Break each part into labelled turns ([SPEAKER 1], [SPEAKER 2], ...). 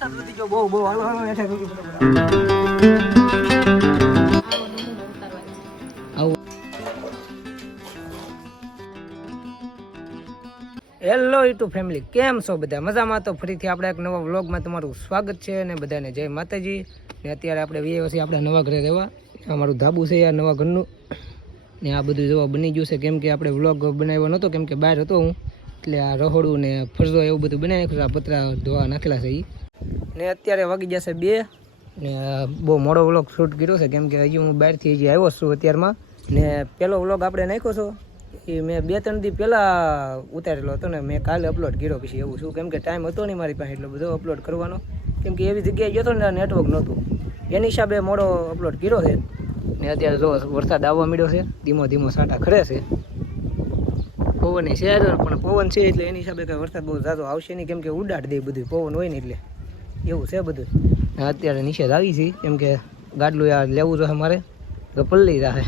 [SPEAKER 1] વરસાદ hello YouTube family કેમ છો બધા? મજામાં તો ફરીથી આપણે એક નવા વ્લોગમાં તમારું સ્વાગત છે અને બધાને જય માતાજી. ને અત્યારે આપણે વીએ વર્ષે આપણે નવા ઘરે રહેવા. અમારું ધાબુ છે, આ નવા ઘરનું. ને આ બધું જોવા બની ગયું છે, કેમ કે આપણે વ્લોગ બનાવ્યો નહોતો કેમ કે બહાર હતો હું. એટલે આ રહોડું ને ફરજો એવું બધું બનાવી નાખ્યું આ પતરા ધોવા નાખેલા છે એ ને અત્યારે વાગી જશે બે. ને બહુ મોડો વ્લોગ શૂટ કર્યો છે, કેમ કે હજી હું બહારથી હજી આવ્યો છું અત્યારમાં. ને પહેલો વ્લોગ આપણે નાખ્યો છો, એ મેં બે ત્રણ દી પહેલાં ઉતારેલો હતો ને, મેં કાલે અપલોડ કર્યો પછી એવું શું કેમ કે ટાઈમ હતો નહીં મારી પાસે, એટલો બધો અપલોડ કરવાનો. કેમ કે એવી જગ્યાએ ગયો હતો ને નેટવર્ક નહોતું. એની હિસાબે મોડો અપલોડ કર્યો છે. ને અત્યારે જો વરસાદ આવવા મળ્યો છે, ધીમો ધીમો સાટા ખરે છે. પવન છે પણ પવન છે એટલે એની હિસાબે કંઈ વરસાદ બહુ ઝાઝો આવશે નહીં. કેમ કે ઉડાડ દે બધું, પવન હોય ને એટલે. એવું છે બધું? અત્યારે નિષેધ આવી છે. કેમ કે ગાડલું યાર લેવું જોઈએ મારે તો પલ્લી રાખે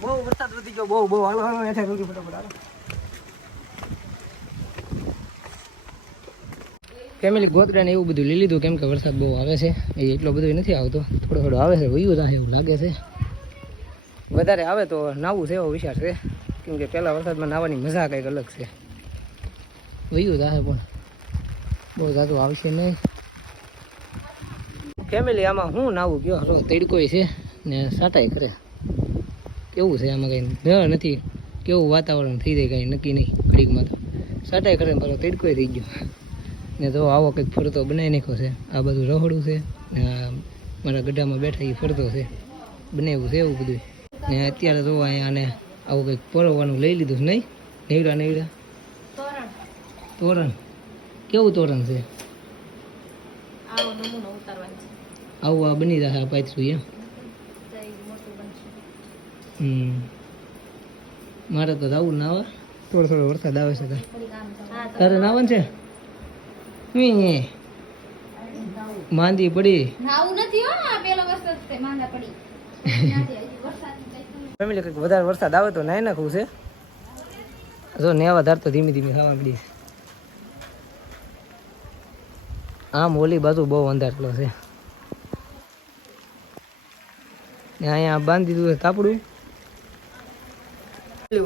[SPEAKER 1] બહુ વરસાદ વધી ગયો બહુ બહુ. હાલો હાલો ફટાફટ ફેમિલી એવું બધું લઈ લીધું કેમ કે વરસાદ બહુ આવે છે. એ એટલો બધો નથી આવતો. થોડો થોડો આવે છે વયું થાય એવું લાગે છે. વધારે આવે તો નાવું છે એવો વિચાર છે. કેમ કે પેલા વરસાદમાં નાવાની મજા કંઈક અલગ છે. વયું થાય પણ. બહુ જાતું આવશે નહીં. ફેમિલી આમાં હું નાવું કયો? રો તડકોય છે ને સાટાઈ કરે. કેવું છે આમાં કંઈ? ન નથી. કેવું વાતાવરણ થઈ જાય કાંઈ નક્કી નહીં ઘડીકમાં તો. સાટાઈ કરે મારો તડકો થઈ ગયો. ને તો આવો કંઈક ફરતો બનાવી નાખ્યો છે. આ બધું રહોડું છે. ને મારા ગઢામાં બેઠા એ ફરતો છે. બનાવ્યું છે એવું બધું. ને અત્યારે તો અહીંયા આને આવું કંઈક પરોવાનું લઈ લીધું છે નહીં? નેવડા નેવડા તોરણ. કેવું તોરણ છે? આવું આ બની જશે આ પાથરું એમ? હમ. મારે તો આવું ના આવે. થોડો થોડો વરસાદ આવે છે તાર. નાવાનું છે. માંદી પડી.
[SPEAKER 2] પડી.
[SPEAKER 1] ફેમિલી કંઈક વધારે વરસાદ આવે તો નાઈ નાખવું છે? જો નેવા ધાર તો ધીમે ધીમે ખાવા મળી આમ ઓલી બાજુ બહુ અંધારલો છે. ને અહીંયા બાંધી દીધું છે તાપડું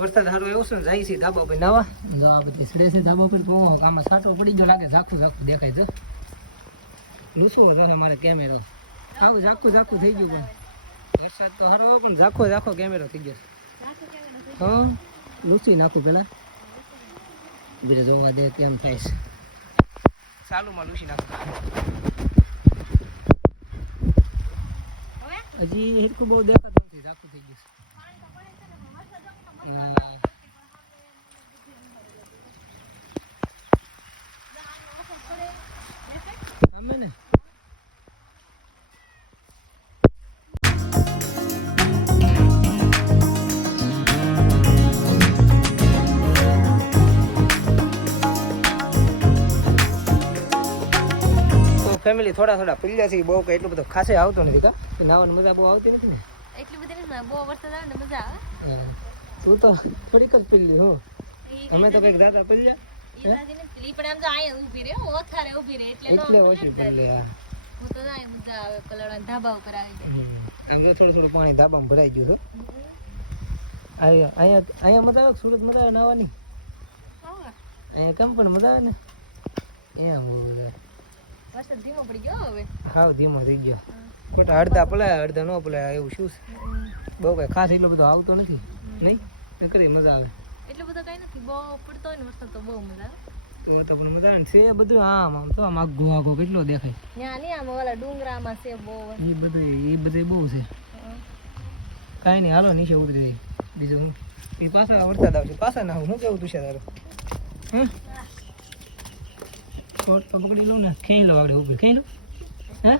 [SPEAKER 1] વરસાદ સારો એવું છે ને જાય છે ધાબા પર નાવા? જો આ બધી સડે છે ધાબા પર તો આમાં સાટો પડી ગયો લાગે ઝાખું ઝાખું દેખાય છે. લૂસવો છે ને મારે કેમેરો આવું ઝાખું ઝાખું થઈ ગયું પણ. વરસાદ તો સારો પણ ઝાખો ઝાખો કેમેરો થઈ ગયો હા? લૂસી નાખું પેલા. બીજા જોવા દે કેમ થાય છે. ચાલુમાં લૂસી નાખતા. હજી હિરકું બહુ દેખાતું નથી ઝાખું થઈ ગયું ફેમિલી થોડા થોડા પીલ્યા છે બહુ કઈ એટલું બધું ખાસે આવતો નથી કા? નાવાની મજા બહુ આવતી નથી ને?
[SPEAKER 2] એટલી બધી નથી બહુ વરસાદ આવે ને મજા આવે.
[SPEAKER 1] તું તો થોડીક જ પીલી હો. અમે તો કંઈક દાદા પીલ્યા
[SPEAKER 2] એટલે મજા
[SPEAKER 1] ઓછી
[SPEAKER 2] આવે.
[SPEAKER 1] પીલી હા થોડું થોડું પાણી ધાબામાં ભરાઈ ગયું અહીંયા અહીંયા મજા આવે સુરત મજા આવે નાવાની અહીંયા કેમ પણ મજા આવે ને? એમ મજા આવે.
[SPEAKER 2] વરસાદ ધીમો પડી ગયો હવે.
[SPEAKER 1] હાવ ધીમો થઈ ગયો. બટ અડધા પલાય અડધા નો પલાય એવું શું છે? બહુ કઈ ખાસ એટલો બધો આવતો નથી. નહીં? નકરી મજા આવે.
[SPEAKER 2] એટલો બધો કઈ નથી બહુ પડતો હોય ને વરસાદ તો બહુ મજા આવે.
[SPEAKER 1] તો તો પણ મજા આવે છે બધું આમ આમ તો આમ આઘો આગો કેટલો દેખાય.
[SPEAKER 2] ત્યાં નહીં આમ ઓલા ડુંગરામાં છે બહુ
[SPEAKER 1] એ બધું એ બધું બહુ છે. કાંઈ નહીં હાલો નીચે ઉતરી જાય બીજું એ પાછા વરસાદ આવશે. પાછા ના આવું હું કેવું તુષાર તારું? હે? તો પકડી લઉં ને ખેંચી લો આગળ ઊભી. ખેંચી લો હે?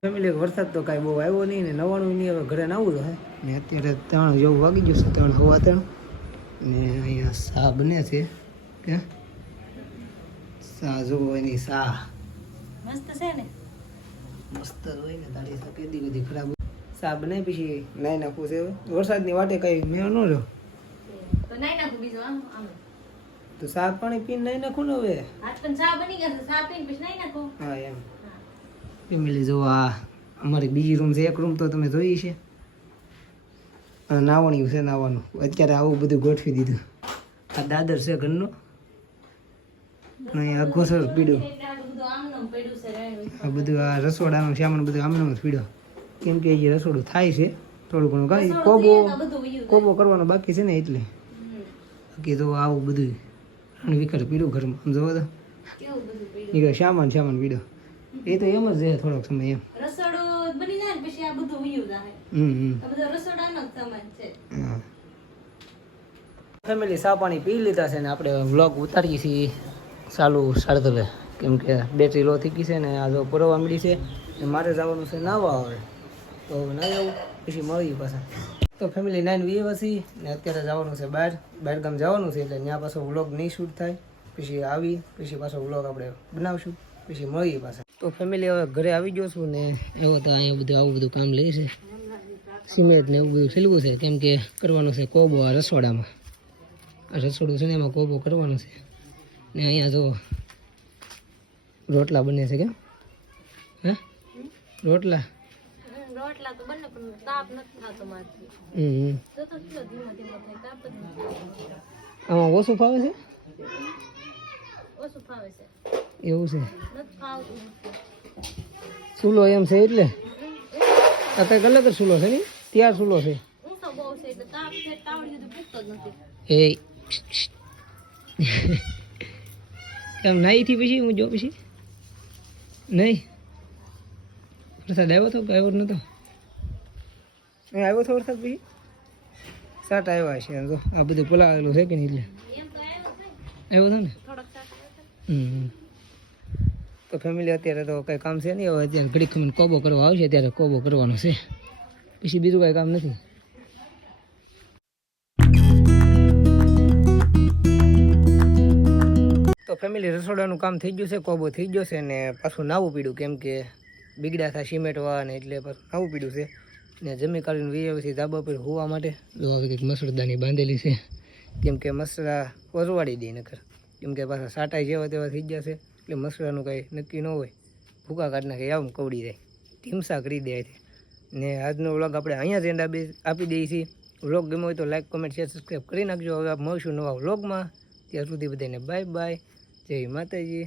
[SPEAKER 1] ફેમિલી વરસાદ તો કાંઈ બહુ આવ્યો નહીં ને નવાણું નહીં હવે ઘરે નાવું તો હે. ને અત્યારે ત્રણ જેવું વાગી ગયું છે ત્રણ હવા ત્રણ. ને અહીંયા સા બને છે કે સા જુઓ એની સા.
[SPEAKER 2] મસ્ત છે ને?
[SPEAKER 1] મસ્ત હોય ને તારી સા કેદી બધી ખરાબ. સા બને પછી નાઈ નાખવું છે. વરસાદની વાટે કઈ મેં ન રહ્યો.
[SPEAKER 2] તો
[SPEAKER 3] તો નાઈ નાખું બીજું આમ આમ.
[SPEAKER 1] તો સાફ પાણી પીને નહીં નાખું ને હવે?
[SPEAKER 3] આજ પણ ચા બની ગયા છે ચા પીને પછી નહીં નાખું.
[SPEAKER 1] હા એમ. ફેમિલી જો આ અમારી બીજી રૂમ છે એક રૂમ તો તમે જોઈ છે. આ નાવણિયું છે નાવાનું અત્યારે આવું બધું ગોઠવી દીધું. આ દાદર છે ઘરનો. અહીંયા પડ્યું
[SPEAKER 3] છે રહેવું.
[SPEAKER 1] આ બધું આ રસોડાનું સામાન બધું આમને જ પીડ્યો. કેમ કે એ રસોડું થાય છે થોડું ઘણું. કાંઈ કોબો. કોબો કરવાનો બાકી છે ને એટલે. બાકી તો આવું બધું વિકર પીડ્યું ઘરમાં. આમ જોવો તો. સામાન સામાન પીડ્યો? એ તો એમ જ રહે થોડોક સમય એમ.
[SPEAKER 3] બની જાય પછી આ બધું વયું જાય
[SPEAKER 1] હમ
[SPEAKER 3] રસોડાનો સામાન છે.
[SPEAKER 1] ફેમિલી સા પાણી પી લીધા છે ને આપણે વ્લોગ ઉતારીએ છીએ ચાલુ સાડતલે કેમ કે બેટરી લો થઈ ગઈ છે ને આ જો પુરવા મળી છે ને મારે જવાનું છે નાવા આવે તો ના આવું પછી મળીએ પાછા. તો ફેમિલી નાઇન વીએ વસી ને અત્યારે જવાનું છે બહાર બહાર ગામ જવાનું છે એટલે ત્યાં પાછો વ્લોગ નહીં શૂટ થાય. પછી આવી પછી પાછો વ્લોગ આપણે બનાવશું, પછી મળીએ પાછા. તો ફેમિલી હવે ઘરે આવી ગયો છું ને એવો તો અહીંયા બધું આવું બધું કામ લે છે. સિમેન્ટ ને એવું બધું છેલવું છે. કેમ કે કરવાનું છે કોબો આ રસોડામાં. આ રસોડું છે ને એમાં કોબો કરવાનો છે. ને અહીંયા જો રોટલા બને છે કેમ? હા? રોટલા?
[SPEAKER 3] રોટલા તો બને પણ તાપ નથી થતો મારથી.
[SPEAKER 1] હમ.
[SPEAKER 3] તો તો ધીમો ધીમો થાય તાપ જ નથી
[SPEAKER 1] આમાં ઓછું ફાવે છે?
[SPEAKER 3] ઓછું ફાવે છે.
[SPEAKER 1] એવું છે.
[SPEAKER 3] નથી ફાવતું
[SPEAKER 1] ચૂલો એમ છે એટલે? અત્યારે અલગ જ ચૂલો છે ને? ત્યાં ચૂલો છે. એ. એમ નાઈથી પછી હું જો પછી? નહીં? વરસાદ આવ્યો હતો કે આવ્યો નહોતો નતો? આવ્યો હતો વરસાદ પછી? સાટ આવ્યા છે તો. આ બધું પલાળેલું છે કે નહીં એટલે?
[SPEAKER 3] આવ્યો છે
[SPEAKER 1] હતો ને હમ. તો ફેમિલી અત્યારે તો કંઈ કામ છે નહીં? હવે અત્યારે ઘડીક ખમીને કોબો કરવા આવશે ત્યારે કોબો કરવાનો છે. પછી બીજું કાંઈ કામ નથી. તો ફેમિલી રસોડાનું કામ થઈ ગયું છે કોબો થઈ ગયો છે ને પાછું નાવું પીડ્યું કેમ કે બીગડા થા સિમેન્ટ વાળા ને એટલે નાવું પીડ્યું છે. ને જમી કાઢીને વી આવી ધાબા પર હોવા માટે. આવી મસરદાની બાંધેલી છે. કેમ કે મસરા વરવાડી દે નકર. કેમ કે પાછા સાટાઈ જેવા તેવા થઈ ગયા છે. એટલે મસરાનું કાંઈ નક્કી ન હોય. ભૂકા કાઢ નાખે આમ કવડી જાય. ઢીમસા કરી દે ને આજનો વ્લોગ આપણે અહીંયા જ એન્ડ આપી દઈએ છીએ. વ્લોગ ગમ્યો હોય તો લાઈક કોમેન્ટ શેર સબસ્ક્રાઈબ કરી નાખજો. હવે આપણે મળશું નવા વ્લોગમાં. ત્યાં સુધી બધાને બાય બાય જય માતાજી.